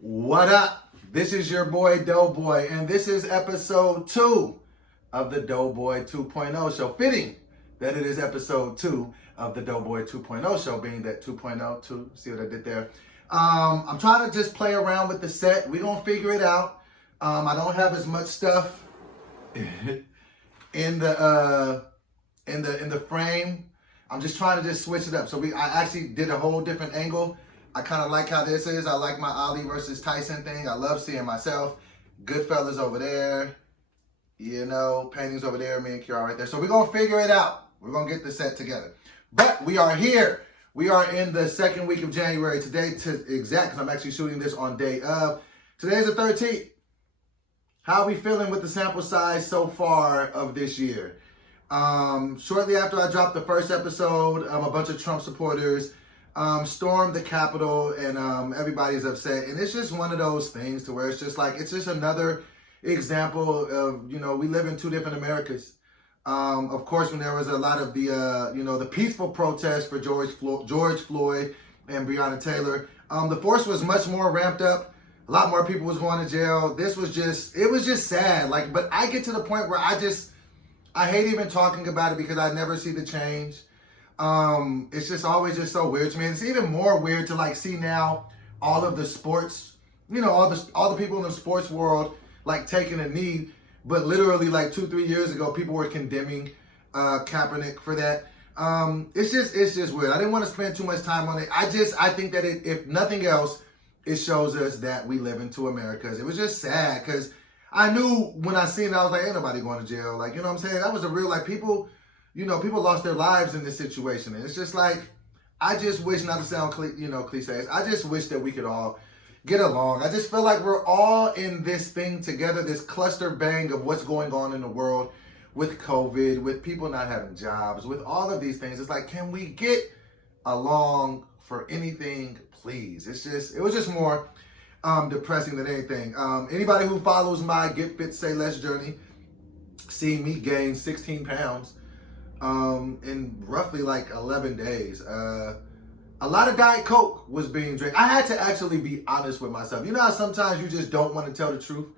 What up? This is your boy Doughboy, and this is episode 2 of the Doughboy 2.0 show. Fitting that it is episode 2 of the Doughboy 2.0 show, being that 2.0, 2, see what I did there? I'm trying to just play around with the set. We're going to figure it out. I don't have as much stuff in the frame. I'm just trying to just switch it up. So I actually did a whole different angle. I kind of like how this is. I like my Ali versus Tyson thing. I love seeing myself. Goodfellas over there. You know, paintings over there. Me and Kyrie right there. So we're going to figure it out. We're going to get the set together. But we are here. We are in the second week of January. Today, because I'm actually shooting this on day of. Today's the 13th. How are we feeling with the sample size so far of this year? Shortly after I dropped the first episode, a bunch of Trump supporters stormed the Capitol, and everybody's upset. And it's just one of those things to where it's just like, it's just another example of, you know, we live in two different Americas. Of course, when there was a lot of the, the peaceful protests for George Floyd and Breonna Taylor, the force was much more ramped up. A lot more people was going to jail. It was just sad. Like, but I get to the point where I hate even talking about it because I never see the change. It's just always just so weird to me. It's even more weird to like see now all of the sports, all the people in the sports world like taking a knee, but literally like 2-3 years ago, people were condemning Kaepernick for that. It's just weird. I didn't want to spend too much time on it. I think that if nothing else, it shows us that we live in two Americas. It was just sad because I knew when I seen it, I was like, ain't nobody going to jail. Like, you know what I'm saying? That was a real, like, people lost their lives in this situation. And it's just like, I just wish, not to sound, cliches, I just wish that we could all get along. I just feel like we're all in this thing together, this cluster bang of what's going on in the world with COVID, with people not having jobs, with all of these things. It's like, can we get along for anything, please? It was just more depressing than anything. Anybody who follows my Get Fit, Say Less journey, see me gain 16 pounds in roughly like 11 days. A lot of Diet Coke was being drank. I had to actually be honest with myself. You know how sometimes you just don't want to tell the truth?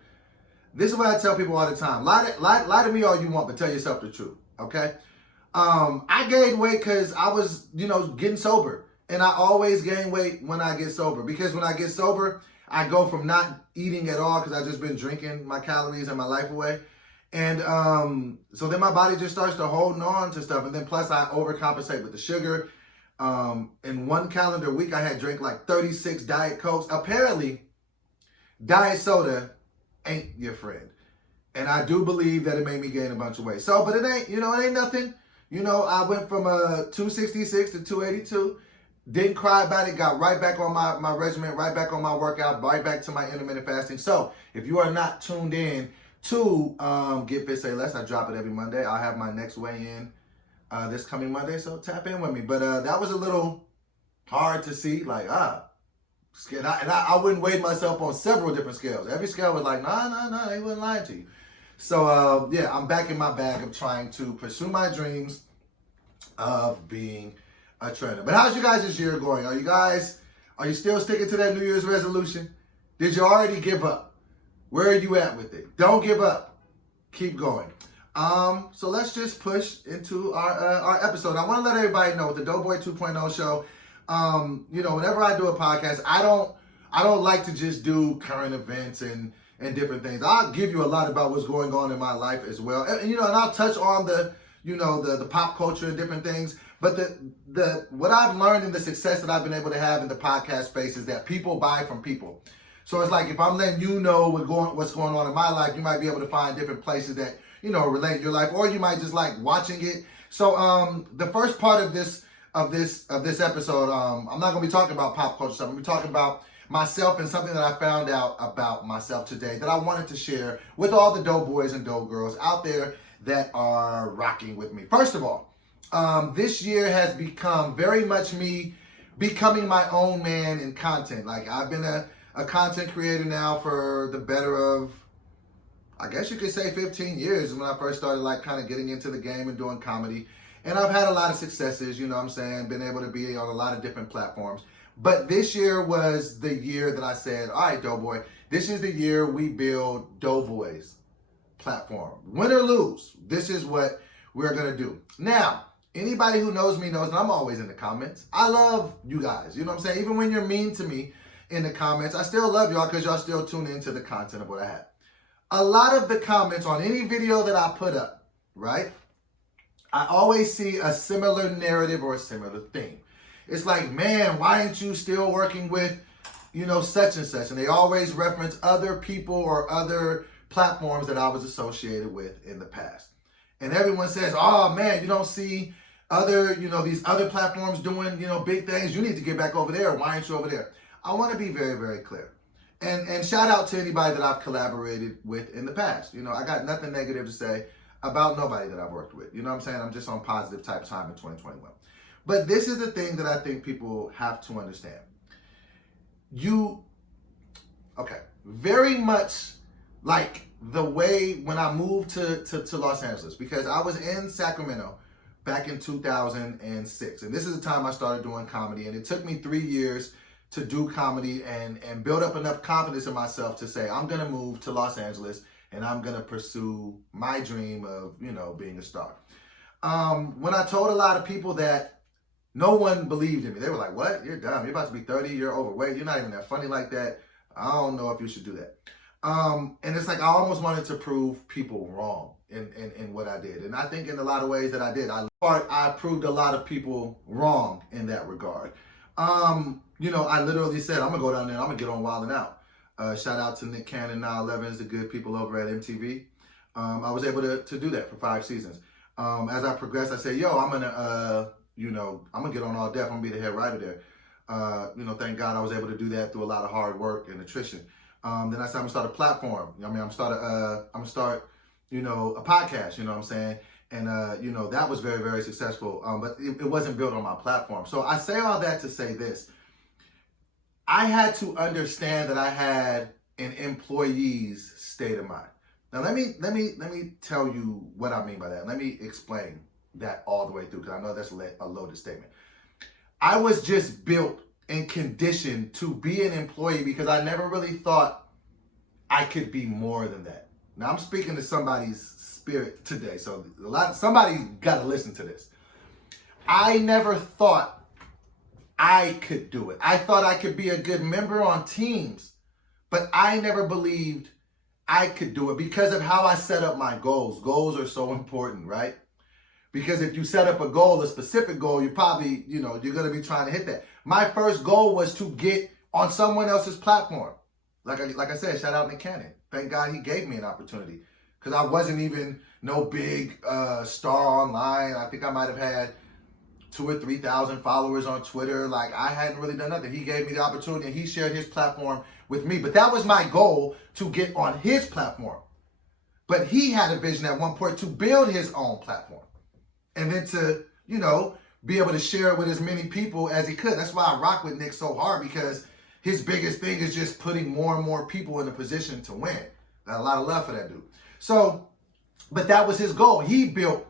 This is what I tell people all the time. Lie to me all you want, but tell yourself the truth, okay? I gained weight because I was, getting sober. And I always gain weight when I get sober. Because when I get sober, I go from not eating at all because I've just been drinking my calories and my life away. And so then my body just starts to hold on to stuff. And then plus I overcompensate with the sugar. In one calendar week, I had drank like 36 Diet Cokes. Apparently, diet soda ain't your friend. And I do believe that it made me gain a bunch of weight. So, but it ain't nothing. I went from 266 to 282. Didn't cry about it, got right back on my regimen, right back on my workout, right back to my intermittent fasting. So if you are not tuned in to Get Fit, Say Less, I drop it every Monday. I'll have my next weigh-in this coming Monday, so tap in with me. But that was a little hard to see, like, scared. I wouldn't weigh myself on several different scales. Every scale was like, nah, they wouldn't lie to you. So, yeah, I'm back in my bag of trying to pursue my dreams of being a trainer. But how's you guys' year going? Are you still sticking to that New Year's resolution? Did you already give up? Where are you at with it? Don't give up. Keep going. So let's just push into our episode. I want to let everybody know with the Doughboy 2.0 show, whenever I do a podcast, I don't like to just do current events and different things. I'll give you a lot about what's going on in my life as well. And I'll touch on the pop culture and different things. But what I've learned and the success that I've been able to have in the podcast space is that people buy from people. So it's like if I'm letting you know what's going on in my life, you might be able to find different places that, relate to your life, or you might just like watching it. So the first part of this episode, I'm not going to be talking about pop culture stuff. I'm going to be talking about myself and something that I found out about myself today that I wanted to share with all the Doughboys and Doughgirls out there that are rocking with me. First of all, this year has become very much me becoming my own man in content. Like, I've been a content creator now for the better of, I guess you could say 15 years when I first started like kind of getting into the game and doing comedy. And I've had a lot of successes, been able to be on a lot of different platforms. But this year was the year that I said, all right, Doughboy, this is the year we build Doughboy's platform. Win or lose, this is what we're going to do. Now, anybody who knows me knows that I'm always in the comments. I love you guys. You know what I'm saying? Even when you're mean to me in the comments, I still love y'all because y'all still tune into the content of what I have. A lot of the comments on any video that I put up, right? I always see a similar narrative or a similar theme. It's like, man, why aren't you still working with, such and such? And they always reference other people or other platforms that I was associated with in the past. And everyone says, oh man, you don't see other, these other platforms doing, big things. You need to get back over there. Why aren't you over there? I want to be very, very clear. And shout out to anybody that I've collaborated with in the past. I got nothing negative to say about nobody that I've worked with. You know what I'm saying? I'm just on positive type time in 2021. But this is the thing that I think people have to understand. Very much like the way when I moved to Los Angeles, because I was in Sacramento back in 2006. And this is the time I started doing comedy. And it took me 3 years to do comedy and build up enough confidence in myself to say, I'm going to move to Los Angeles and I'm going to pursue my dream of, being a star. When I told a lot of people that, no one believed in me. They were like, what? You're dumb. You're about to be 30. You're overweight. You're not even that funny like that. I don't know if you should do that. And it's like I almost wanted to prove people wrong in what I did. And I think in a lot of ways that I did. I proved a lot of people wrong in that regard. I literally said, I'm going to go down there and I'm going to get on Wildin' Out. Shout out to Nick Cannon, 9/11s, the good people over at MTV. I was able to do that for 5 seasons. As I progressed, I said, I'm going to... I'm going to get on All Def. I'm going to be the head writer there. Thank God I was able to do that through a lot of hard work and attrition. Then I said, I'm going to start a platform. I'm going to start, a podcast, you know what I'm saying? And, that was very, very successful. But it wasn't built on my platform. So I say all that to say this. I had to understand that I had an employee's state of mind. Now, let me tell you what I mean by that. Let me explain that all the way through, because I know that's a loaded statement. I was just built and conditioned to be an employee because I never really thought I could be more than that. Now I'm speaking to somebody's spirit today, so somebody got to listen to this. I never thought I could do it. I thought I could be a good member on teams, but I never believed I could do it because of how I set up my goals. Goals are so important, right? Because if you set up a goal, a specific goal, you probably, you're going to be trying to hit that. My first goal was to get on someone else's platform. Like I said, shout out Nick Cannon. Thank God he gave me an opportunity. Because I wasn't even no big star online. I think I might have had 2,000 or 3,000 followers on Twitter. Like, I hadn't really done nothing. He gave me the opportunity and he shared his platform with me. But that was my goal, to get on his platform. But he had a vision at one point to build his own platform. And then to, be able to share it with as many people as he could. That's why I rock with Nick so hard, because his biggest thing is just putting more and more people in a position to win. Got a lot of love for that dude. So, but that was his goal. He built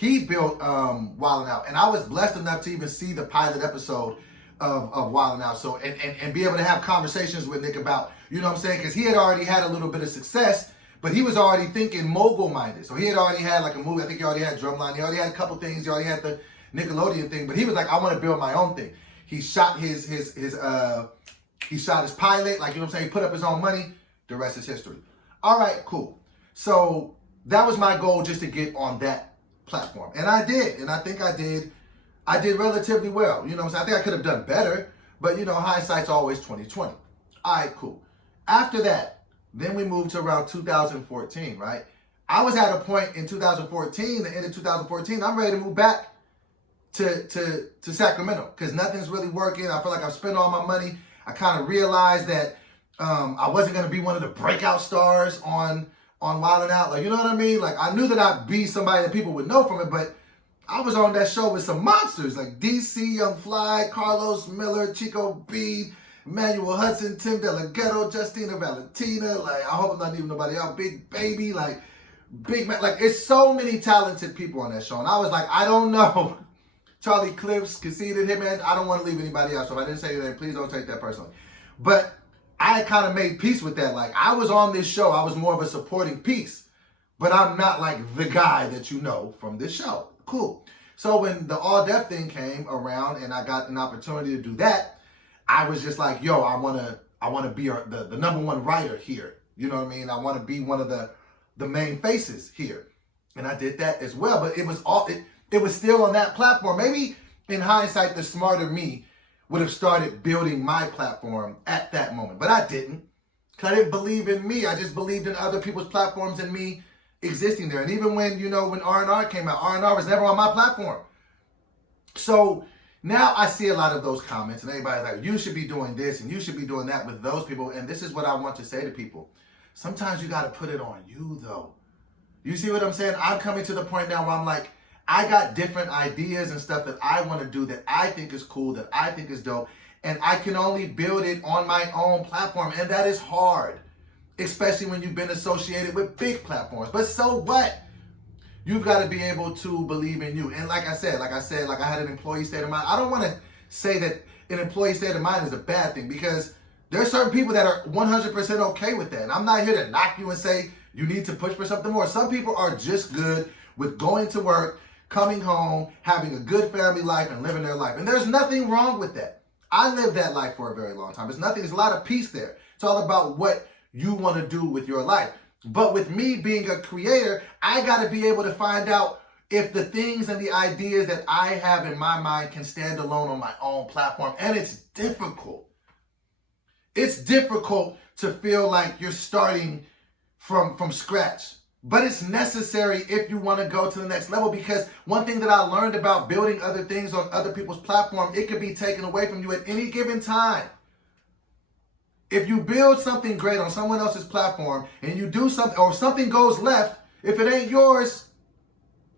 Wildin' Out. And I was blessed enough to even see the pilot episode of Wildin' Out. So, and be able to have conversations with Nick about, what I'm saying? Because he had already had a little bit of success, but he was already thinking mogul-minded. So he had already had like a movie. I think he already had Drumline. He already had a couple things. He already had the Nickelodeon thing. But he was like, I want to build my own thing. He shot his pilot. Like, he put up his own money. The rest is history. All right, cool. So that was my goal, just to get on that platform. And I did. And I think I did relatively well. I think I could have done better. But, hindsight's always 20/20. All right, cool. After that, then we moved to around 2014, right? I was at a point in 2014, the end of 2014, I'm ready to move back to Sacramento because nothing's really working. I feel like I've spent all my money. I kind of realized that I wasn't going to be one of the breakout stars on Wildin' Out. Like, you know what I mean? Like, I knew that I'd be somebody that people would know from it, but I was on that show with some monsters like DC, Young Fly, Carlos Miller, Chico B, Emmanuel Hudson, Tim Delgado, Justina Valentina. Like, I hope I'm not leaving nobody out. Big Baby, like, Big Man. Like, it's so many talented people on that show. And I was like, I don't know Charlie Clips, Conceited Hitman. I don't want to leave anybody out, so if I didn't say your name, please don't take that personally. But I kind of made peace with that. Like, I was on this show, I was more of a supporting piece, but I'm not like the guy that you know from this show. Cool. So when the All Def thing came around and I got an opportunity to do that, I was just like, yo, I want to be the number one writer here. You know what I mean? I want to be one of the main faces here. And I did that as well, but it was still on that platform. Maybe in hindsight, the smarter me would have started building my platform at that moment, but I didn't. Because I didn't believe in me. I just believed in other people's platforms and me existing there. And even when, when R&R came out, R&R was never on my platform. So now I see a lot of those comments and everybody's like, you should be doing this and you should be doing that with those people. And this is what I want to say to people. Sometimes you got to put it on you though. You see what I'm saying? I'm coming to the point now where I'm like, I got different ideas and stuff that I want to do that I think is cool, that I think is dope. And I can only build it on my own platform. And that is hard, especially when you've been associated with big platforms. But so what? You've got to be able to believe in you. And like I said, like I had an employee state of mind. I don't want to say that an employee state of mind is a bad thing, because there are certain people that are 100% okay with that. And I'm not here to knock you and say you need to push for something more. Some people are just good with going to work, coming home, having a good family life, and living their life. And there's nothing wrong with that. I lived that life for a very long time. There's a lot of peace there. It's all about what you want to do with your life. But with me being a creator, I got to be able to find out if the things and the ideas that I have in my mind can stand alone on my own platform. And it's difficult. It's difficult to feel like you're starting from scratch. But it's necessary if you want to go to the next level, because one thing that I learned about building other things on other people's platform, it could be taken away from you at any given time. If you build something great on someone else's platform and you do something, or something goes left, if it ain't yours,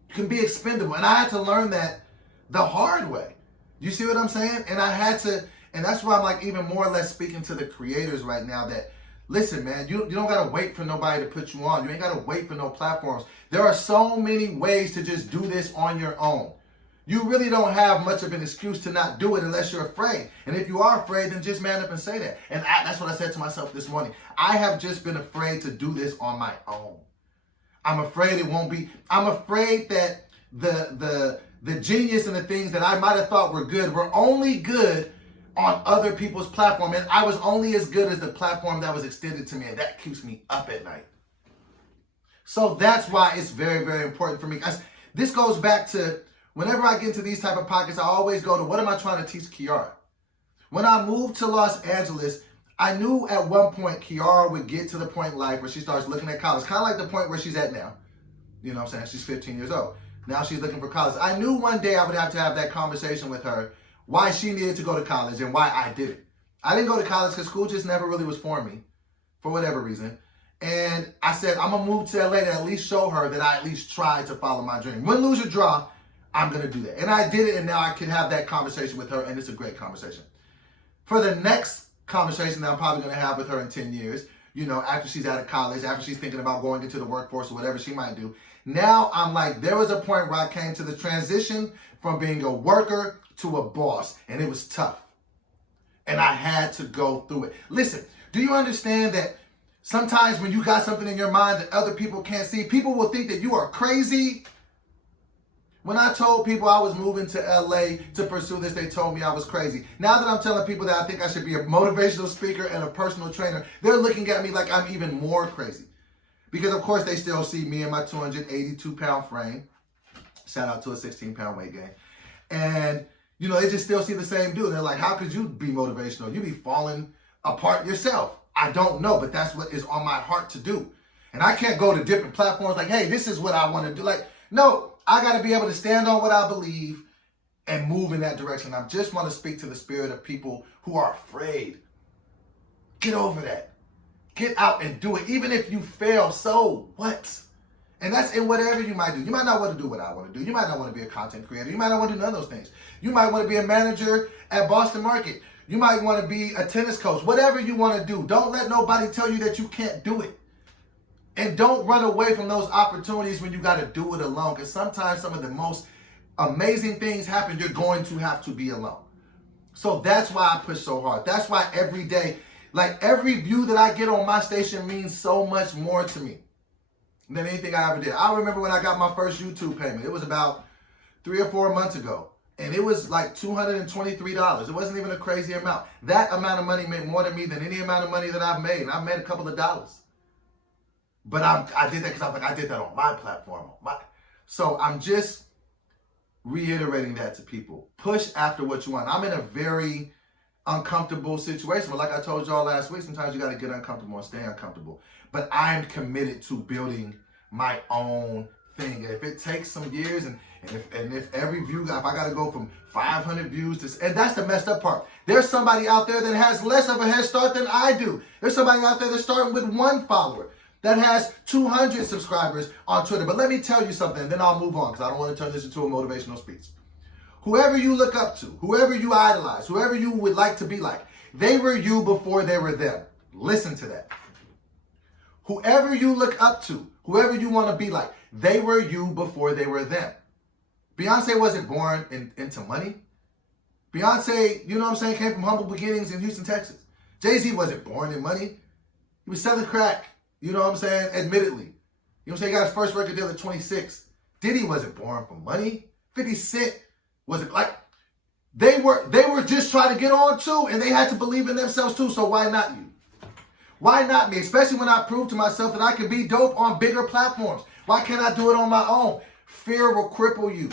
it can be expendable. And I had to learn that the hard way. You see what I'm saying? And I had to, and that's why I'm like even more or less speaking to the creators right now that, listen, man, you don't got to wait for nobody to put you on. You ain't got to wait for no platforms. There are so many ways to just do this on your own. You really don't have much of an excuse to not do it unless you're afraid. And if you are afraid, then just man up and say that. And that's what I said to myself this morning. I have just been afraid to do this on my own. I'm afraid it won't be. I'm afraid that the genius and the things that I might have thought were good were only good on other people's platform. And I was only as good as the platform that was extended to me. And that keeps me up at night. So that's why it's very, very important for me. This goes back to, whenever I get into these type of pockets, I always go to, what am I trying to teach Kiara? When I moved to Los Angeles, I knew at one point Kiara would get to the point in life where she starts looking at college, kind of like the point where she's at now. You know what I'm saying? She's 15 years old. Now she's looking for college. I knew one day I would have to have that conversation with her, why she needed to go to college and why I didn't. I didn't go to college because school just never really was for me, for whatever reason. And I said, I'm going to move to LA to at least show her that I at least tried to follow my dream. Win, lose, or draw, I'm going to do that. And I did it, and now I can have that conversation with her, and it's a great conversation. For the next conversation that I'm probably going to have with her in 10 years, after she's out of college, after she's thinking about going into the workforce or whatever she might do, now I'm like, there was a point where I came to the transition from being a worker to a boss, and it was tough. And I had to go through it. Listen, do you understand that sometimes when you got something in your mind that other people can't see, people will think that you are crazy? When I told people I was moving to LA to pursue this, they told me I was crazy. Now that I'm telling people that I think I should be a motivational speaker and a personal trainer, they're looking at me like I'm even more crazy. Because of course they still see me in my 282-pound frame. Shout out to a 16-pound weight gain. And, they just still see the same dude. They're like, how could you be motivational? You be falling apart yourself. I don't know, but that's what is on my heart to do. And I can't go to different platforms like, hey, this is what I want to do. Like, no, I got to be able to stand on what I believe and move in that direction. I just want to speak to the spirit of people who are afraid. Get over that. Get out and do it. Even if you fail, so what? And that's in whatever you might do. You might not want to do what I want to do. You might not want to be a content creator. You might not want to do none of those things. You might want to be a manager at Boston Market. You might want to be a tennis coach. Whatever you want to do. Don't let nobody tell you that you can't do it. And don't run away from those opportunities when you got to do it alone. Because sometimes some of the most amazing things happen, you're going to have to be alone. So that's why I push so hard. That's why every day, like every view that I get on my station means so much more to me than anything I ever did. I remember when I got my first YouTube payment. It was about 3 or 4 months ago. And it was like $223. It wasn't even a crazy amount. That amount of money meant more to me than any amount of money that I've made. And I've made a couple of dollars. But I did that because I was like, I did that on my platform. So I'm just reiterating that to people. Push after what you want. I'm in a very uncomfortable situation. But like I told y'all last week, sometimes you got to get uncomfortable and stay uncomfortable. But I'm committed to building my own thing. If it takes some years and if every view, if I got to go from 500 views to, and that's the messed up part. There's somebody out there that has less of a head start than I do. There's somebody out there that's starting with 1 follower that has 200 subscribers on Twitter. But let me tell you something, and then I'll move on because I don't want to turn this into a motivational speech. Whoever you look up to, whoever you idolize, whoever you would like to be like, they were you before they were them. Listen to that. Whoever you look up to, whoever you want to be like, they were you before they were them. Beyonce wasn't born into money. Beyonce, you know what I'm saying, came from humble beginnings in Houston, Texas. Jay-Z wasn't born in money. He was selling crack, you know what I'm saying, admittedly. You know what I'm saying, he got his first record deal at 26. Diddy wasn't born from money. 50 Cent wasn't, like, they were just trying to get on too, and they had to believe in themselves too, so why not you? Why not me? Especially when I proved to myself that I can be dope on bigger platforms. Why can't I do it on my own? Fear will cripple you.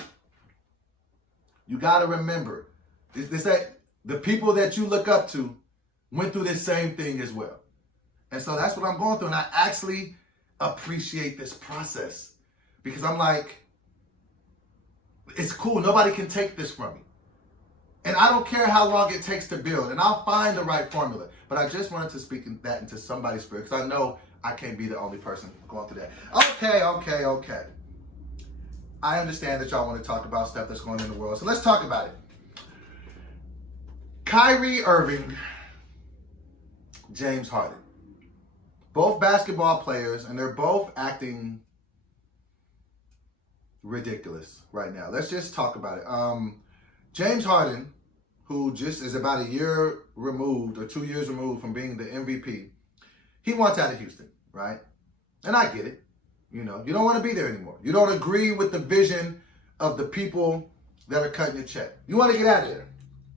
You got to remember, the people that you look up to went through this same thing as well. And so that's what I'm going through. And I actually appreciate this process because I'm like, it's cool. Nobody can take this from me. And I don't care how long it takes to build. And I'll find the right formula. But I just wanted to speak that into somebody's spirit because I know I can't be the only person going through that. Okay. I understand that y'all want to talk about stuff that's going on in the world. So let's talk about it. Kyrie Irving, James Harden. Both basketball players, and they're both acting ridiculous right now. Let's just talk about it. James Harden, who just is about a year removed or 2 years removed from being the MVP, he wants out of Houston, right? And I get it. You know, you don't want to be there anymore. You don't agree with the vision of the people that are cutting your check. You want to get out of there.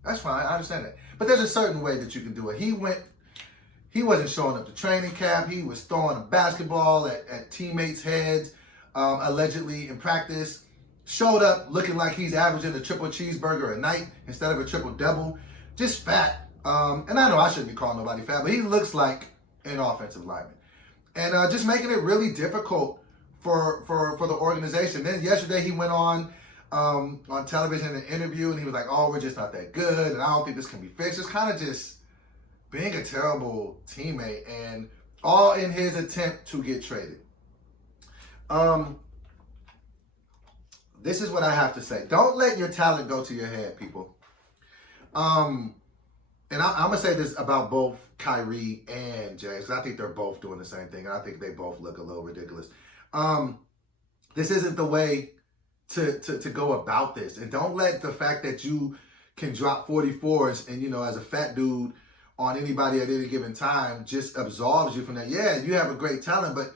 That's fine. I understand that. But there's a certain way that you can do it. He wasn't showing up to training camp. He was throwing a basketball at teammates' heads, allegedly in practice. Showed up looking like he's averaging a triple cheeseburger a night instead of a triple double. Just fat. And I know I shouldn't be calling nobody fat, but he looks like an offensive lineman. And just making it really difficult for the organization. Then yesterday he went on television in an interview and he was like, oh, we're just not that good and I don't think this can be fixed. It's kind of just being a terrible teammate and all in his attempt to get traded. This is what I have to say. Don't let your talent go to your head, people. And I'm going to say this about both Kyrie and James, because I think they're both doing the same thing, and I think they both look a little ridiculous. This isn't the way to go about this. And don't let the fact that you can drop 44s and, you know, as a fat dude on anybody at any given time just absolves you from that. Yeah, you have a great talent, but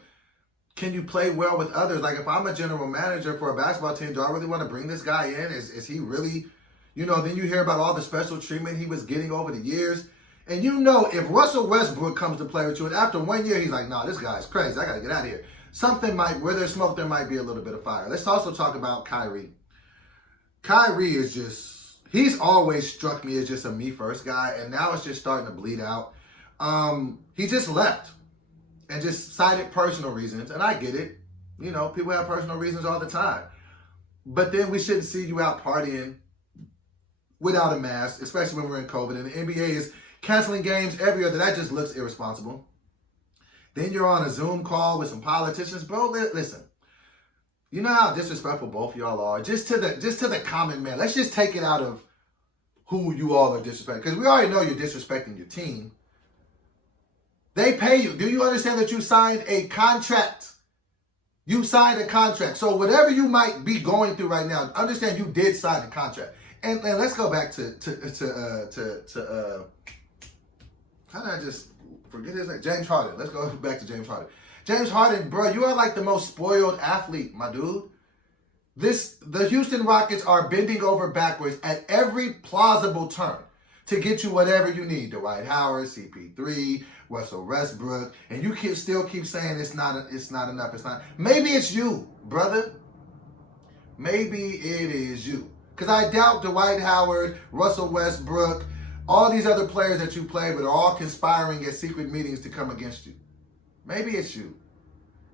can you play well with others? Like if I'm a general manager for a basketball team, do I really want to bring this guy in? Is he really, you know, then you hear about all the special treatment he was getting over the years. And you know, if Russell Westbrook comes to play with you, and after 1 year, he's like, nah, this guy's crazy. I got to get out of here. Something might, where there's smoke, there might be a little bit of fire. Let's also talk about Kyrie. Kyrie is just, he's always struck me as just a me first guy, and now it's just starting to bleed out. He just left and just cited personal reasons, and I get it. You know, people have personal reasons all the time. But then we shouldn't see you out partying without a mask, especially when we're in COVID, and the NBA is canceling games every other. That just looks irresponsible. Then you're on a Zoom call with some politicians. Bro, listen. You know how disrespectful both of y'all are? Just to the common man. Let's just take it out of who you all are disrespecting. Because we already know you're disrespecting your team. They pay you. Do you understand that you signed a contract You signed a contract. So whatever you might be going through right now, understand you did sign a contract. And let's go back to how did I just forget his name? James Harden. Let's go back to James Harden. James Harden, bro, you are like the most spoiled athlete, my dude. The Houston Rockets are bending over backwards at every plausible turn to get you whatever you need. Dwight Howard, CP3, Russell Westbrook, and you still keep saying it's not enough. It's not. Maybe it's you, brother. Maybe it is you. Because I doubt Dwight Howard, Russell Westbrook, all these other players that you play with are all conspiring at secret meetings to come against you. Maybe it's you.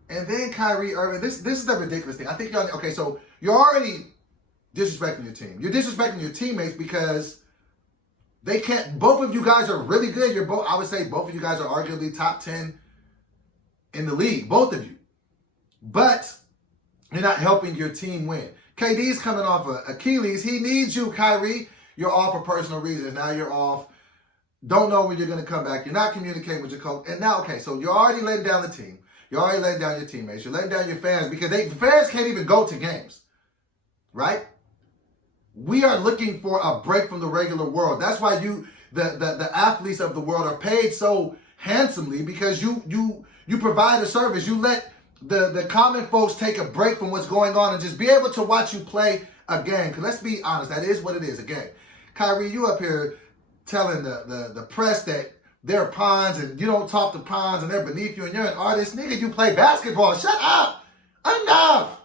And then Kyrie Irving, this is the ridiculous thing. I think okay, so you're already disrespecting your team. You're disrespecting your teammates because they can't, both of you guys are really good. I would say both of you guys are arguably top 10 in the league, both of you. But you're not helping your team win. KD's coming off of Achilles. He needs you, Kyrie. You're off for personal reasons. Now you're off. Don't know when you're going to come back. You're not communicating with your coach. And now, okay, so you're already letting down the team. You're already letting down your teammates. You're letting down your fans because the fans can't even go to games, right? We are looking for a break from the regular world. That's why the athletes of the world are paid so handsomely because you provide a service. You let the common folks take a break from what's going on and just be able to watch you play a game. Because let's be honest, that is what it is, a game. Kyrie, you up here telling the press that they're pawns and you don't talk to pawns and they're beneath you and you're an artist. Nigga, you play basketball. Shut up. Enough.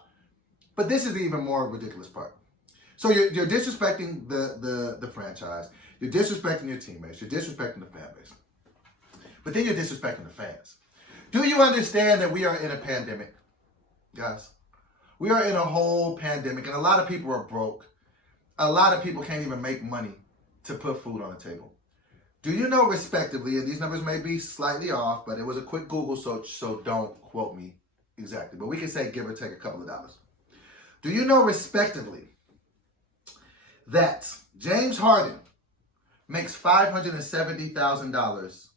But this is the even more ridiculous part. So you're disrespecting the franchise. You're disrespecting your teammates. You're disrespecting the fan base. But then you're disrespecting the fans. Do you understand that we are in a pandemic, guys? We are in a whole pandemic, and a lot of people are broke. A lot of people can't even make money to put food on the table. Do you know, respectively, and these numbers may be slightly off, but it was a quick Google search, so don't quote me exactly. But we can say give or take a couple of dollars. Do you know, respectively, that James Harden makes $570,000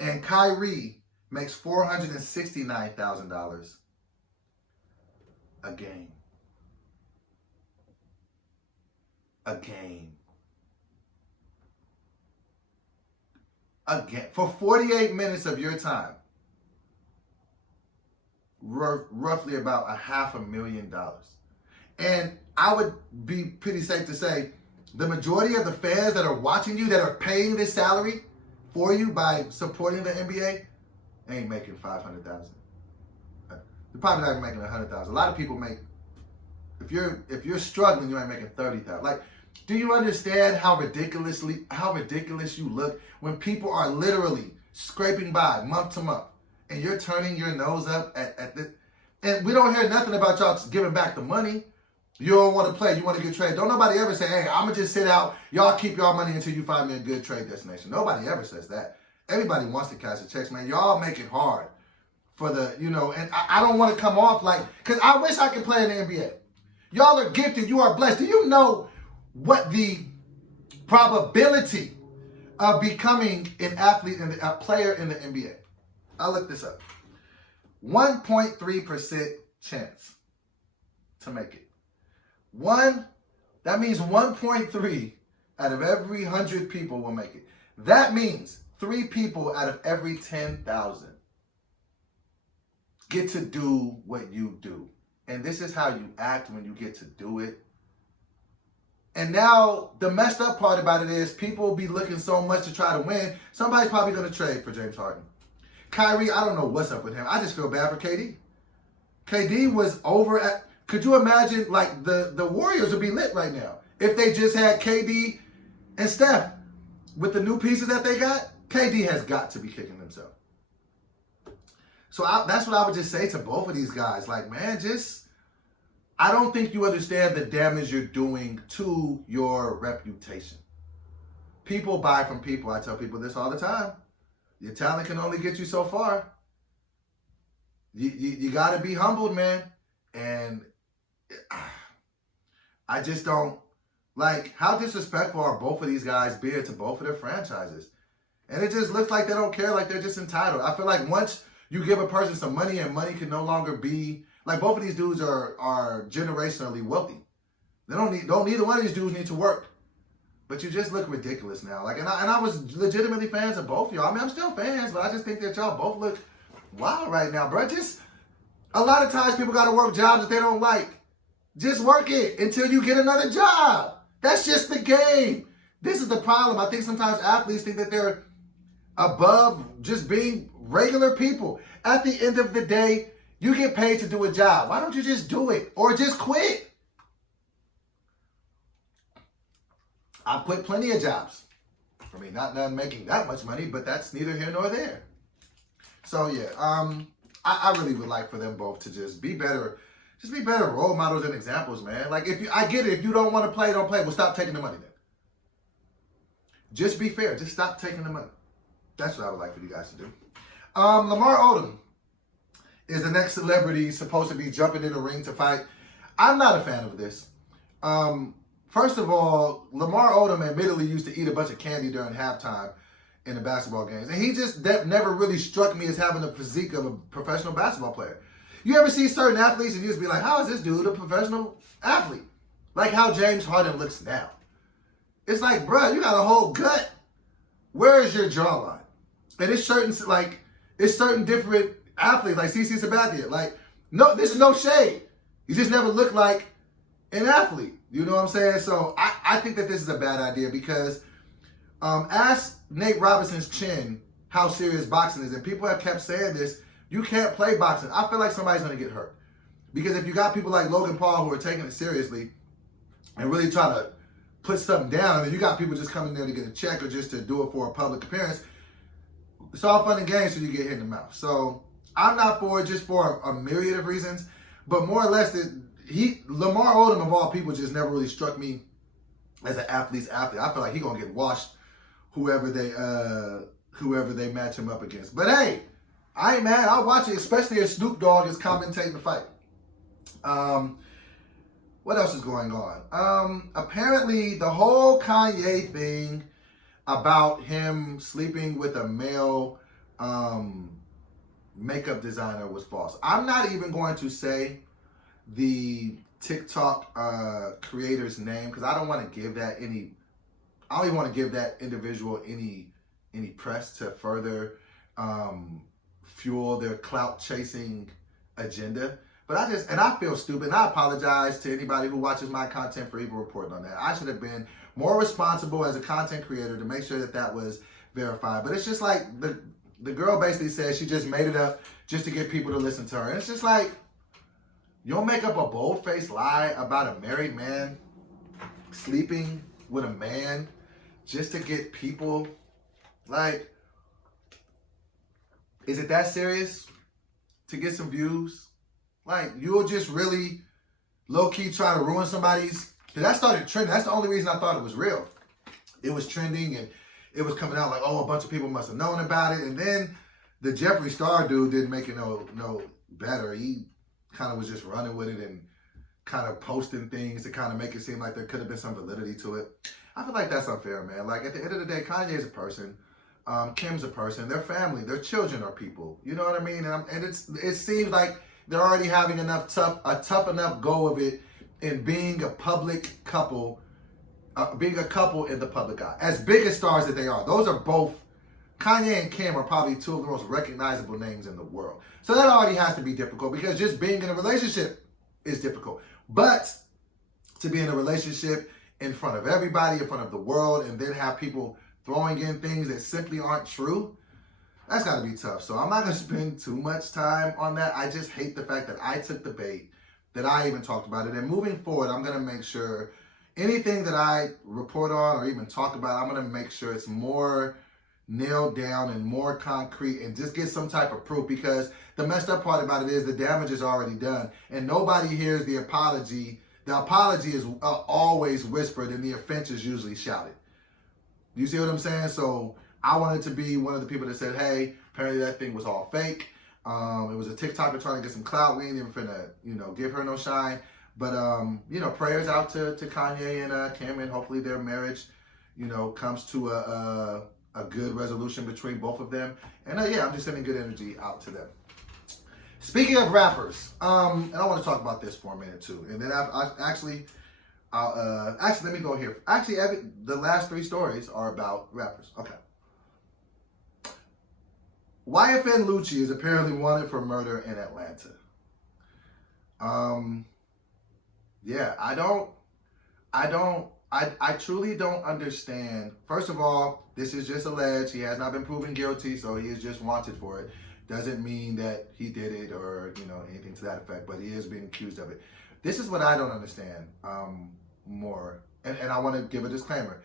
and Kyrie makes $469,000 a game? A game. Again, for 48 minutes of your time, roughly about $500,000. And I would be pretty safe to say the majority of the fans that are watching you, that are paying this salary for you by supporting the NBA, ain't making $500,000. They're probably not even making $100,000. A lot of people make, if you're struggling, you ain't making $30,000. Like, do you understand how ridiculous you look when people are literally scraping by month to month and you're turning your nose up at this? And we don't hear nothing about y'all giving back the money. You don't want to play. You want to get traded. Don't nobody ever say, hey, I'm going to just sit out. Y'all keep y'all money until you find me a good trade destination. Nobody ever says that. Everybody wants to cash the checks, man. Y'all make it hard for the, and I don't want to come off like, because I wish I could play in the NBA. Y'all are gifted. You are blessed. Do you know what the probability of becoming an athlete and a player in the NBA? I looked this up. 1.3% chance to make it. That means 1.3 out of every 100 people will make it. That means 3 people out of every 10,000 get to do what you do. And this is how you act when you get to do it. And now the messed up part about it is people will be looking so much to try to win. Somebody's probably going to trade for James Harden. Kyrie, I don't know what's up with him. I just feel bad for KD. KD was over at... Could you imagine, like, the Warriors would be lit right now if they just had KD and Steph with the new pieces that they got? KD has got to be kicking himself. So that's what I would just say to both of these guys. Like, man, I don't think you understand the damage you're doing to your reputation. People buy from people. I tell people this all the time. Your talent can only get you so far. You got to be humbled, man. And I just don't, like, how disrespectful are both of these guys being to both of their franchises? And it just looks like they don't care, like they're just entitled. I feel like once you give a person some money and money can no longer be, like both of these dudes are generationally wealthy. Neither one of these dudes need to work. But you just look ridiculous now. Like, and I was legitimately fans of both of y'all. I mean, I'm still fans, but I just think that y'all both look wild right now, bro. Just, a lot of times people got to work jobs that they don't like. Just work it until you get another job. That's just the game. This is the problem. I think sometimes athletes think that they're above just being regular people. At the end of the day, you get paid to do a job. Why don't you just do it or just quit? I've quit plenty of jobs. I mean, not making that much money, but that's neither here nor there. So yeah, I really would like for them both to just be better role models and examples, man. Like, I get it. If you don't want to play, don't play. Well, stop taking the money then. Just be fair. Just stop taking the money. That's what I would like for you guys to do. Lamar Odom is the next celebrity supposed to be jumping in the ring to fight. I'm not a fan of this. First of all, Lamar Odom admittedly used to eat a bunch of candy during halftime in the basketball games. And he just never really struck me as having the physique of a professional basketball player. You ever see certain athletes and you just be like, how is this dude a professional athlete? Like how James Harden looks now. It's like, bro, you got a whole gut. Where is your jawline? And it's certain different athletes, like CC Sabathia. Like, no, this is no shade. He just never looked like an athlete. You know what I'm saying? So I think that this is a bad idea because ask Nate Robinson's chin how serious boxing is. And people have kept saying this. You can't play boxing. I feel like somebody's going to get hurt. Because if you got people like Logan Paul who are taking it seriously and really trying to put something down, and then you got people just coming there to get a check or just to do it for a public appearance, it's all fun and games till you get hit in the mouth. So I'm not for it just for a myriad of reasons. But more or less, Lamar Odom of all people just never really struck me as an athlete's athlete. I feel like he's going to get washed whoever they match him up against. But hey, I ain't mad. I'll watch it, especially if Snoop Dogg is commentating the fight. What else is going on? Apparently, the whole Kanye thing about him sleeping with a male makeup designer was false. I'm not even going to say the TikTok creator's name because I don't want to give that any. I don't even want to give that individual any press to further fuel their clout chasing agenda. But I feel stupid, and I apologize to anybody who watches my content for even reporting on that. I should have been more responsible as a content creator to make sure that was verified. But it's just like the girl basically said she just made it up just to get people to listen to her. And it's just like, you don't make up a bold-faced lie about a married man sleeping with a man just to get people, like, is it that serious to get some views? Like, you'll just really low-key try to ruin somebody's... Because that started trending. That's the only reason I thought it was real. It was trending, and it was coming out like, oh, a bunch of people must have known about it. And then the Jeffree Star dude didn't make it no better. He kind of was just running with it and kind of posting things to kind of make it seem like there could have been some validity to it. I feel like that's unfair, man. Like, at the end of the day, Kanye's a person. Kim's a person. Their family, their children are people. You know what I mean? And it seems like they're already having a tough enough go of it in being a public couple, being a couple in the public eye. As big as stars that they are, those are both, Kanye and Kim are probably two of the most recognizable names in the world. So that already has to be difficult because just being in a relationship is difficult. But to be in a relationship in front of everybody, in front of the world, and then have people throwing in things that simply aren't true, that's got to be tough. So I'm not going to spend too much time on that. I just hate the fact that I took the bait, that I even talked about it. And moving forward, I'm going to make sure anything that I report on or even talk about, I'm going to make sure it's more nailed down and more concrete and just get some type of proof, because the messed up part about it is the damage is already done and nobody hears the apology. The apology is always whispered and the offense is usually shouted. You see what I'm saying? So I wanted to be one of the people that said, hey, apparently that thing was all fake. It was a TikToker trying to get some clout. We ain't even finna, give her no shine. But, prayers out to Kanye and Kim, and hopefully their marriage, comes to a good resolution between both of them. And yeah, I'm just sending good energy out to them. Speaking of rappers, and I want to talk about this for a minute too. And then actually, let me go here. Actually, the last 3 stories are about rappers. Okay. YFN Lucci is apparently wanted for murder in Atlanta. Yeah, I truly don't understand. First of all, this is just alleged. He has not been proven guilty, so he is just wanted for it. Doesn't mean that he did it or, anything to that effect, but he is being accused of it. This is what I don't understand more. And I want to give a disclaimer.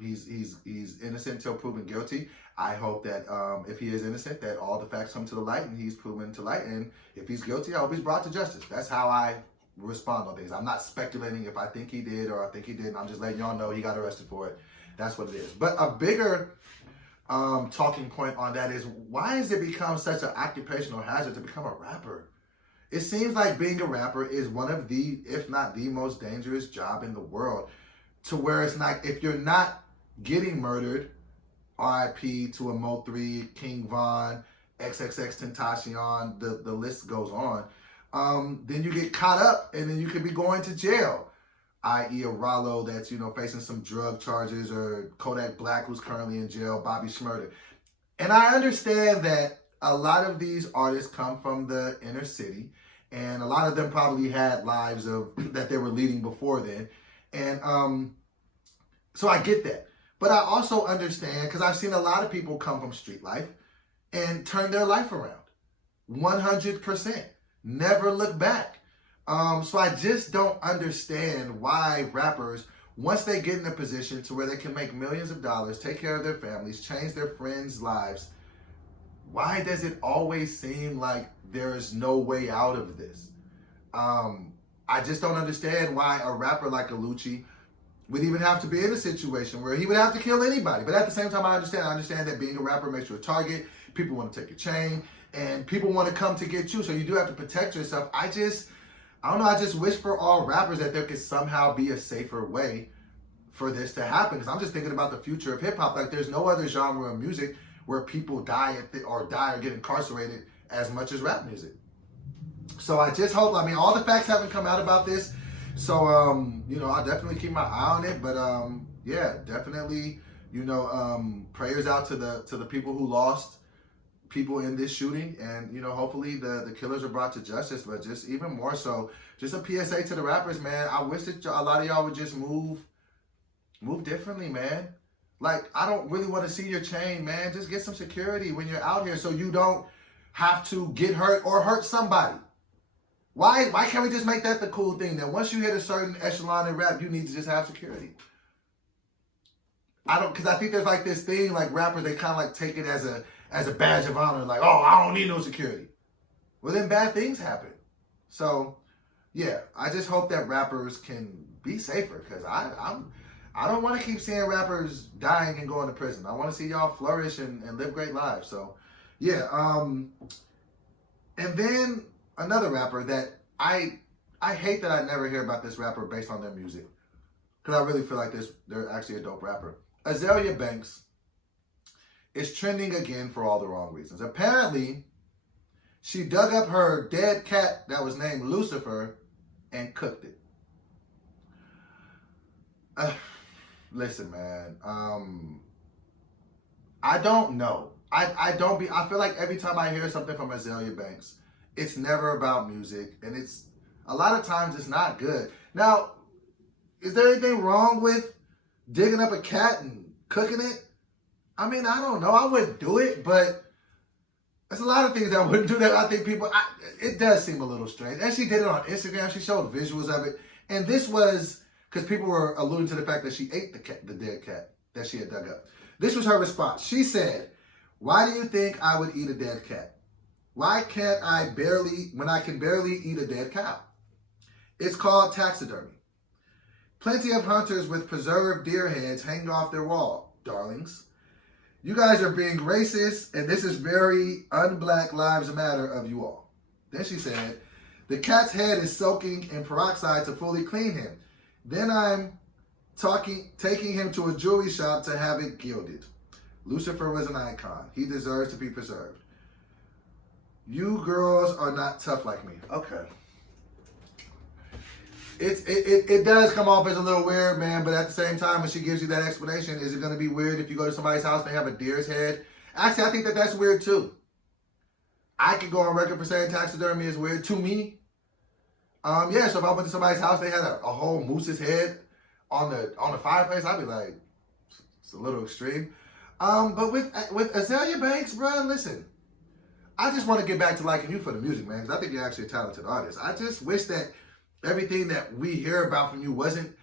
He's innocent until proven guilty. I hope that if he is innocent, that all the facts come to the light and he's proven to light. And if he's guilty, I hope he's brought to justice. That's how I respond on things. I'm not speculating if I think he did or I think he didn't. I'm just letting y'all know he got arrested for it. That's what it is. But a bigger talking point on that is, why has it become such an occupational hazard to become a rapper? It seems like being a rapper is one of the, if not the most dangerous job in the world, to where it's like, if you're not getting murdered, RIP to a Mo3, King Von, XXXTentacion, the list goes on, then you get caught up and then you could be going to jail, i.e. a Rollo that's, facing some drug charges, or Kodak Black, who's currently in jail, Bobby Shmurda. And I understand that a lot of these artists come from the inner city, and a lot of them probably had lives that they were leading before then. And so I get that. But I also understand, because I've seen a lot of people come from street life and turn their life around. 100%. Never look back. So I just don't understand why rappers, once they get in a position to where they can make millions of dollars, take care of their families, change their friends' lives, why does it always seem like there is no way out of this? I just don't understand why a rapper like a Lucci would even have to be in a situation where he would have to kill anybody. But at the same time, I understand that being a rapper makes you a target. People want to take your chain, and people want to come to get you. So you do have to protect yourself. I don't know. I just wish for all rappers that there could somehow be a safer way for this to happen. Because I'm just thinking about the future of hip hop. Like, there's no other genre of music where people die or get incarcerated as much as rap music. So I just hope, all the facts haven't come out about this. So, I'll definitely keep my eye on it. But, yeah, definitely, prayers out to the people who lost people in this shooting. And, hopefully the killers are brought to justice. But just even more so, just a PSA to the rappers, man. I wish that a lot of y'all would just move differently, man. Like, I don't really want to see your chain, man. Just get some security when you're out here so you don't have to get hurt or hurt somebody. Why can't we just make that the cool thing? That once you hit a certain echelon in rap, you need to just have security. Because I think there's like this thing, like rappers, they kind of like take it as a badge of honor. Like, oh, I don't need no security. Well, then bad things happen. So, yeah, I just hope that rappers can be safer, because I don't want to keep seeing rappers dying and going to prison. I want to see y'all flourish and live great lives. So, yeah. And then another rapper that I hate that I never hear about this rapper based on their music, because I really feel like they're actually a dope rapper. Azalea Banks is trending again for all the wrong reasons. Apparently, she dug up her dead cat that was named Lucifer and cooked it. Listen, man. I don't know. I feel like every time I hear something from Azalea Banks, it's never about music, and a lot of times it's not good. Now, is there anything wrong with digging up a cat and cooking it? I don't know. I wouldn't do it, but there's a lot of things that I wouldn't do that I think it does seem a little strange. And she did it on Instagram. She showed visuals of it. And this was because people were alluding to the fact that she ate the dead cat that she had dug up. This was her response. She said, "Why do you think I would eat a dead cat? Why can't when I can barely eat a dead cow? It's called taxidermy. Plenty of hunters with preserved deer heads hanging off their wall, darlings. You guys are being racist, and this is very un-Black Lives Matter of you all." Then she said, "The cat's head is soaking in peroxide to fully clean him. Then I'm taking him to a jewelry shop to have it gilded. Lucifer was an icon. He deserves to be preserved. You girls are not tough like me. Okay. It does come off as a little weird, man, but at the same time, when she gives you that explanation, is it going to be weird if you go to somebody's house and they have a deer's head? Actually, I think that that's weird too. I could go on record for saying taxidermy is weird to me. Yeah, so if I went to somebody's house, they had a whole moose's head on the fireplace, I'd be like, it's a little extreme. But with Azalea Banks, bro, listen, I just want to get back to liking you for the music, man, because I think you're actually a talented artist. I just wish that everything that we hear about from you wasn't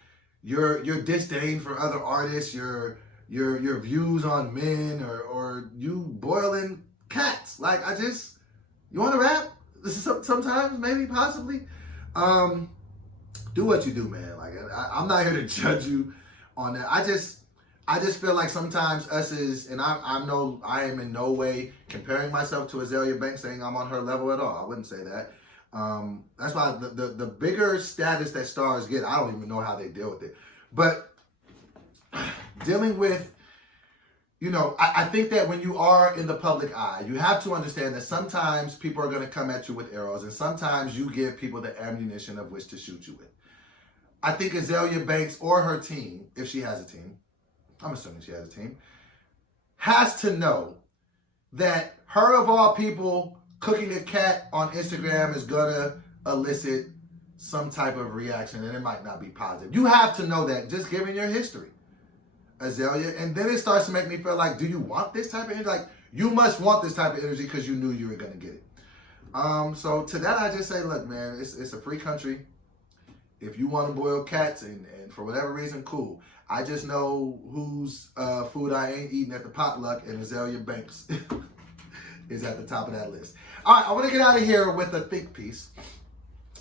your disdain for other artists, your views on men, or you boiling cats. Like, you want to rap? Sometimes, maybe, possibly. Do what you do, man. Like, I'm not here to judge you on that. I just feel like sometimes and I am in no way comparing myself to Azalea Banks, saying I'm on her level at all. I wouldn't say that. That's why the bigger status that stars get, I don't even know how they deal with it. But dealing with, I think that when you are in the public eye, you have to understand that sometimes people are going to come at you with arrows, and sometimes you give people the ammunition of which to shoot you with. I think Azalea Banks or her team, if she has a team, I'm assuming she has a team, has to know that her, of all people, cooking a cat on Instagram is gonna elicit some type of reaction, and it might not be positive. You have to know that, just given your history, Azalea. And then it starts to make me feel like, do you want this type of energy? Like, you must want this type of energy because you knew you were gonna get it. So to that, I just say, look, man, it's a free country. If you want to boil cats and for whatever reason, cool. I just know whose food I ain't eating at the potluck, and Azalea Banks is at the top of that list. All right, I want to get out of here with a think piece.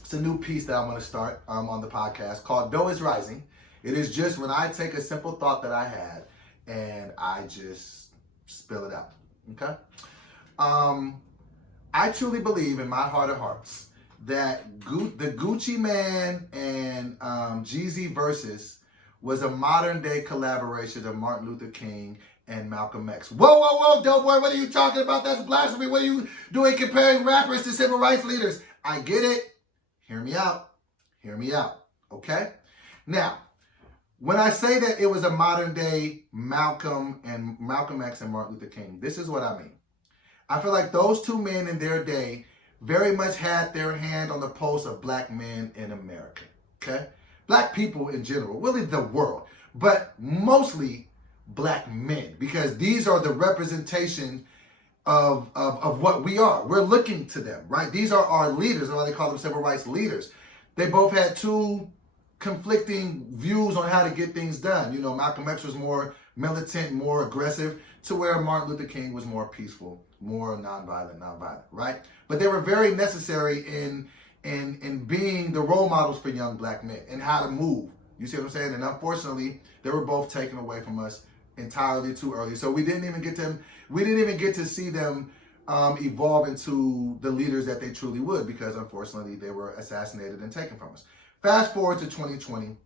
It's a new piece that I'm going to start on the podcast called Dough is Rising. It is just when I take a simple thought that I had and I just spill it out. Okay? I truly believe in my heart of hearts that the Gucci Mane and Jeezy Versus was a modern day collaboration of Martin Luther King and Malcolm X. Whoa, Doughboy, what are you talking about? That's blasphemy. What are you doing comparing rappers to civil rights leaders? I get it. Hear me out. Okay? Now, when I say that it was a modern day Malcolm X and Martin Luther King, this is what I mean. I feel like those two men in their day very much had their hand on the pulse of black men in America, okay? Black people in general, really the world, but mostly black men, because these are the representation of what we are. We're looking to them, right? These are our leaders, or they call them civil rights leaders. They both had two conflicting views on how to get things done. Malcolm X was more militant, more aggressive, to where Martin Luther King was more peaceful, more nonviolent, right? But they were very necessary in being the role models for young black men and how to move. You see what I'm saying? And unfortunately, they were both taken away from us entirely too early. So we didn't even get to see them evolve into the leaders that they truly would, because unfortunately they were assassinated and taken from us. Fast forward to 2020,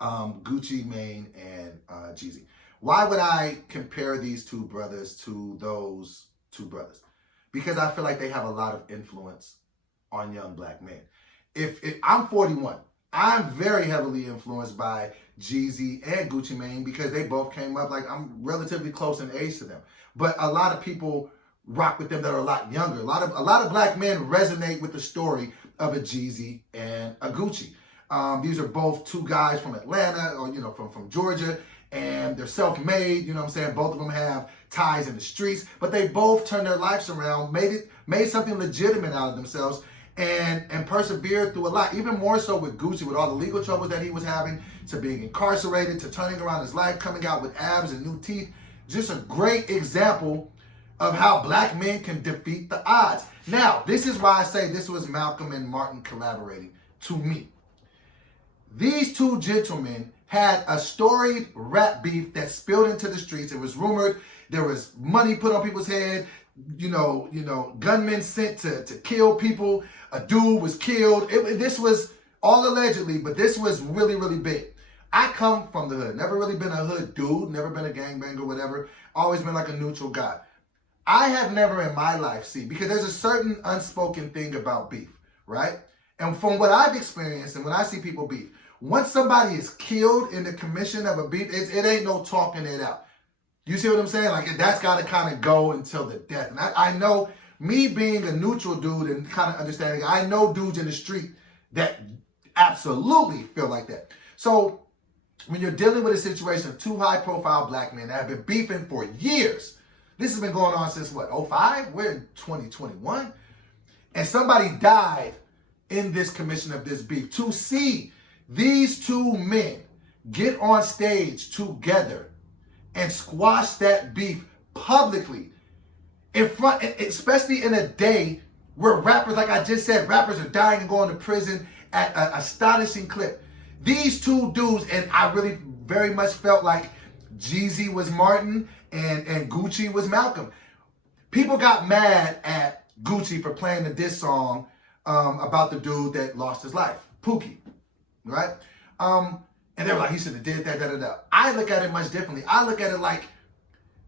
Gucci Mane and Jeezy. Why would I compare these two brothers to those two brothers? Because I feel like they have a lot of influence on young black men. If I'm 41, I'm very heavily influenced by Jeezy and Gucci Mane, because they both came up, like, I'm relatively close in age to them. But a lot of people rock with them that are a lot younger. A lot of black men resonate with the story of a Jeezy and a Gucci. These are both two guys from Atlanta, or from Georgia, and they're self-made. You know what I'm saying? Both of them have ties in the streets, but they both turned their lives around, made something legitimate out of themselves, and persevered through a lot. Even more so with Gucci, with all the legal troubles that he was having, to being incarcerated, to turning around his life, coming out with abs and new teeth. Just a great example of how black men can defeat the odds. Now, this is why I say this was Malcolm and Martin collaborating, to me. These two gentlemen had a storied rap beef that spilled into the streets. It was rumored there was money put on people's head, gunmen sent to kill people. A dude was killed. This was all allegedly, but this was really, really big. I come from the hood. Never really been a hood dude, never been a gangbanger, whatever. always been like a neutral guy. I have never in my life seen, because there's a certain unspoken thing about beef, right? And from what I've experienced and when I see people beef, once somebody is killed in the commission of a beef, it ain't no talking it out. You see what I'm saying? Like, that's got to kind of go until the death. And I know, me being a neutral dude and kind of understanding, I know dudes in the street that absolutely feel like that. So when you're dealing with a situation of two high-profile black men that have been beefing for years, this has been going on since what, 05? We're in 2021. And somebody died in this commission of this beef. To see these two men get on stage together and squash that beef publicly in front, especially in a day where rappers, like I just said, rappers are dying and going to prison at an astonishing clip. These two dudes, and I really very much felt like Jeezy was Martin and Gucci was Malcolm. People got mad at Gucci for playing the diss song about the dude that lost his life, Pookie, right? And they were like, he should have did that, da-da-da. I look at it much differently. I look at it like,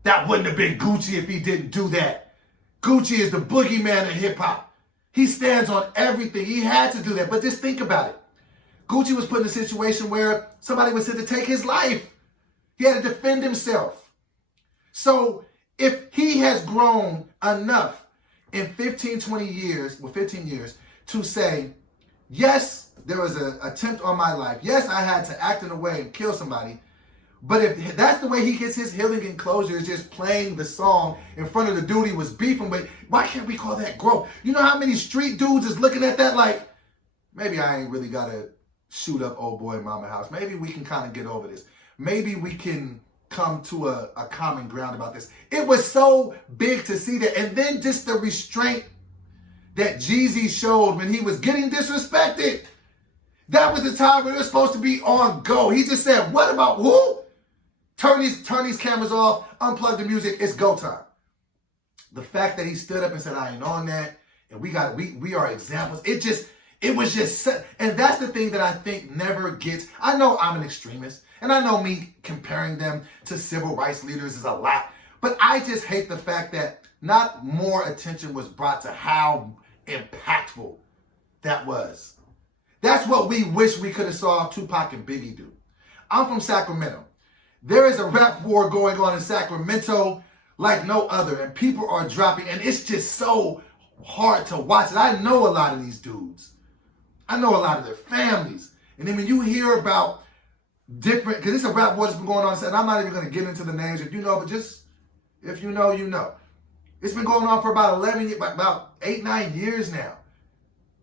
that wouldn't have been Gucci if he didn't do that. Gucci is the boogeyman of hip-hop. He stands on everything. He had to do that. But just think about it. Gucci was put in a situation where somebody was said to take his life. He had to defend himself. So if he has grown enough in 15 years, to say, yes, there was an attempt on my life. Yes, I had to act in a way and kill somebody. But if that's the way he gets his healing and closure, is just playing the song in front of the dude he was beefing with, why can't we call that growth? You know how many street dudes is looking at that like, maybe I ain't really got to shoot up old boy mama house. Maybe we can kind of get over this. Maybe we can come to a common ground about this. It was so big to see that. And then just the restraint that Jeezy showed when he was getting disrespected. That was the time when it was supposed to be on go. He just said, what about who? Turn these cameras off, unplug the music, it's go time. The fact that he stood up and said, I ain't on that, and we are examples. It was just, and that's the thing that I think never gets, I know I'm an extremist, and I know me comparing them to civil rights leaders is a lot, but I just hate the fact that not more attention was brought to how impactful that was. That's what we wish we could have saw Tupac and Biggie do. I'm from Sacramento. There is a rap war going on in Sacramento like no other, and people are dropping, and it's just so hard to watch it. I know a lot of these dudes. I know a lot of their families. And then when you hear about different, because it's a rap war that's been going on, and I'm not even going to get into the names if you know, but just if you know, you know. It's been going on for about 8, 9 years now.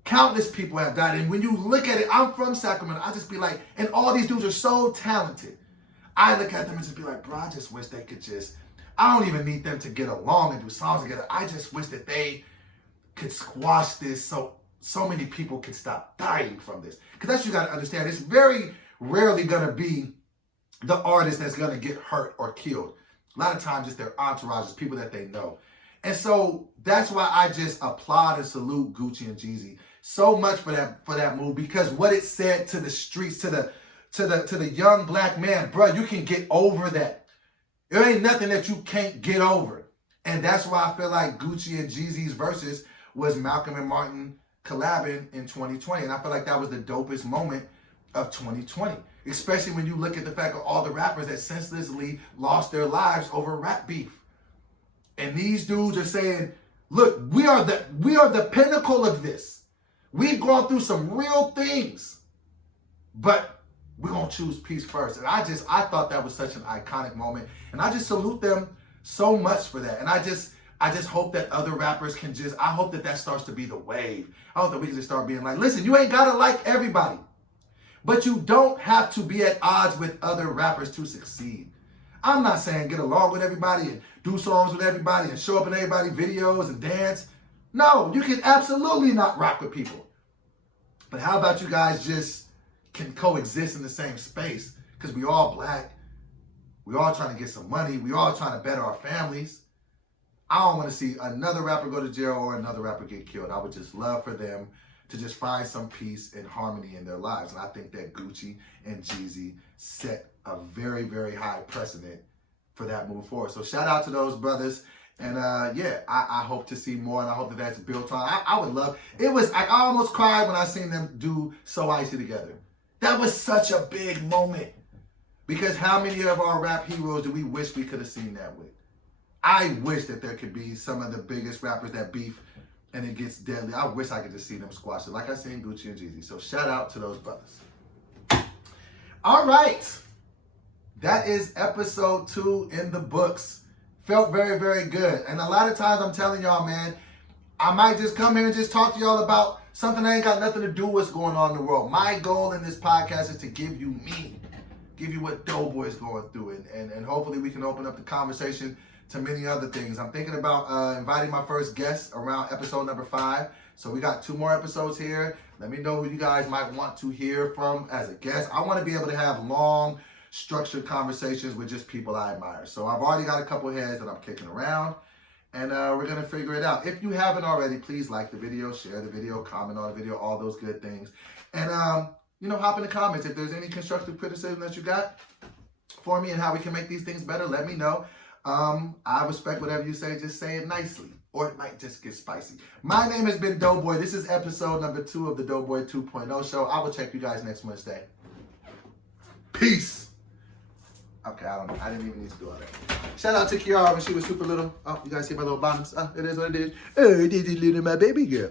Countless people have died. And when you look at it, I'm from Sacramento. I just be like, and all these dudes are so talented. I look at them and just be like, bro, I just wish they could just, I don't even need them to get along and do songs together. I just wish that they could squash this so many people can stop dying from this. Because that's what you got to understand. It's very rarely going to be the artist that's going to get hurt or killed. A lot of times it's their entourages, people that they know. And so that's why I just applaud and salute Gucci and Jeezy so much for that move, because what it said to the streets, to the young black man, bro, you can get over that. There ain't nothing that you can't get over. And that's why I feel like Gucci and Jeezy's verses was Malcolm and Martin collabing in 2020. And I feel like that was the dopest moment of 2020. Especially when you look at the fact of all the rappers that senselessly lost their lives over rap beef. And these dudes are saying, look, we are the pinnacle of this. We've gone through some real things, but we're going to choose peace first. And I thought that was such an iconic moment. And I just salute them so much for that. And I just hope that other rappers can I hope that starts to be the wave. I hope that we can just start being like, listen, you ain't got to like everybody, but you don't have to be at odds with other rappers to succeed. I'm not saying get along with everybody and do songs with everybody and show up in everybody's videos and dance. No, you can absolutely not rock with people. But how about you guys just can coexist in the same space? Because we all black. We all trying to get some money. We all trying to better our families. I don't want to see another rapper go to jail or another rapper get killed. I would just love for them to just find some peace and harmony in their lives. And I think that Gucci and Jeezy set a very, very high precedent for that moving forward. So shout out to those brothers. And yeah, I hope to see more, and I hope that that's built on. I would love, I almost cried when I seen them do So Icy together. That was such a big moment. Because how many of our rap heroes do we wish we could have seen that with? I wish that there could be some of the biggest rappers that beef and it gets deadly. I wish I could just see them squash it like I seen Gucci and Jeezy. So shout out to those brothers. All right. That is episode 2 in the books. Felt very, very good. And a lot of times I'm telling y'all, man, I might just come here and just talk to y'all about something that ain't got nothing to do with what's going on in the world. My goal in this podcast is to give you me, give you what Doughboy is going through. And hopefully we can open up the conversation to many other things. I'm thinking about inviting my first guest around episode number 5. So we got 2 more episodes here. Let me know who you guys might want to hear from as a guest. I want to be able to have long, structured conversations with just people I admire. So I've already got a couple heads that I'm kicking around, and we're going to figure it out. If you haven't already, please like the video, share the video, comment on the video, all those good things. And, hop in the comments. If there's any constructive criticism that you got for me and how we can make these things better, let me know. I respect whatever you say. Just say it nicely, or it might just get spicy. My name has been Doughboy. This is episode number 2 of the Doughboy 2.0 show. I will check you guys next Wednesday. Peace. Okay, I didn't even need to do all that. Shout out to Kyrie when she was super little. Oh, you guys see my little bottoms? Oh, it is what it is. Oh, it is little, my baby girl.